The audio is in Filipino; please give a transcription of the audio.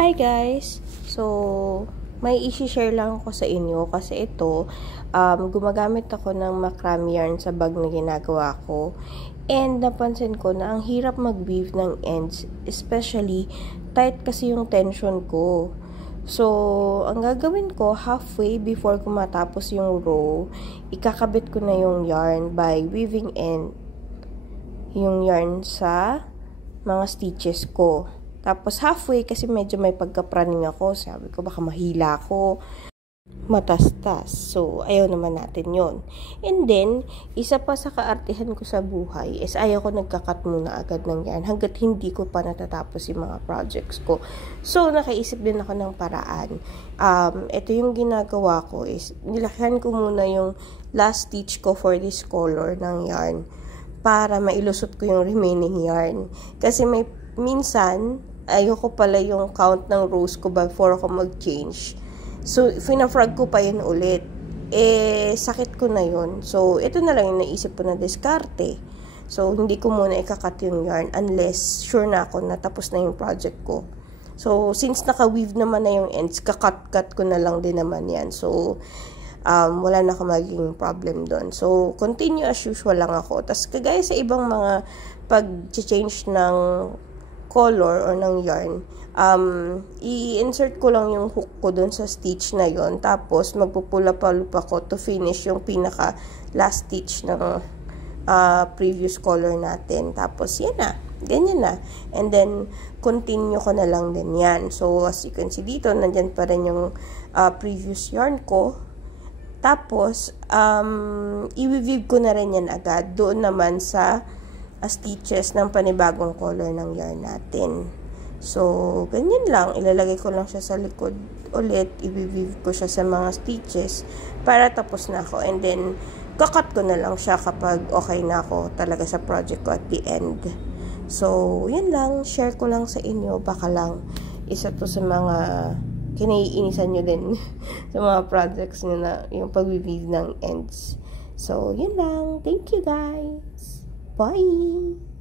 Hi guys! So, may isi-share lang ako sa inyo kasi ito, gumagamit ako ng macrame yarn sa bag na ginagawa ko. And napansin ko na ang hirap mag-weave ng ends, especially tight kasi yung tension ko. So, ang gagawin ko, halfway before ko matapos yung row, ikakabit ko na yung yarn by weaving in yung yarn sa mga stitches ko. Tapos halfway kasi medyo may pagkapraning ako. Sabi ko baka mahila ako, matastas. So, ayaw naman natin yon. And then, isa pa sa kaartihan ko sa buhay is ayaw ko nagkakat muna agad ng yarn hanggat hindi ko pa natatapos yung mga projects ko. So, nakaisip din ako ng paraan. Ito yung ginagawa ko is nilakhan ko muna yung last stitch ko for this color ng yarn para mailusot ko yung remaining yarn. Kasi may minsan, ayoko pala yung count ng rows ko before ako mag-change. So, finafrag ko pa yun ulit. Sakit ko na yun. So, ito na lang yung naisip ko na diskarte. So, hindi ko muna ikakat yung yarn unless sure na ako na tapos na yung project ko. So, since naka-weave naman na yung ends, kakat-kat ko na lang din naman yan. So, wala na ka maging problem doon. So, continue as usual lang ako. Tapos, kagaya sa ibang mga pag-change ng color or ng yarn, i-insert ko lang yung hook ko dun sa stitch na yon. Tapos, magpupula-palup ako to finish yung pinaka last stitch ng previous color natin. Tapos, yan na. Ganyan na. And then, continue ko na lang din yan. So, as you can see dito, nandyan pa rin yung previous yarn ko. Tapos, i-weave ko na rin yan agad. Doon naman sa stitches ng panibagong color ng yarn natin. So, ganyan lang. Ilalagay ko lang siya sa likod ulit. I-weave ko siya sa mga stitches para tapos na ako. And then, kakat ko na lang siya kapag okay na ako talaga sa project ko at the end. So, yan lang. Share ko lang sa inyo. Baka lang isa to sa mga kinaiinisan nyo din sa mga projects nyo na yung pag-weave ng ends. So, yun lang. Thank you guys. Bye!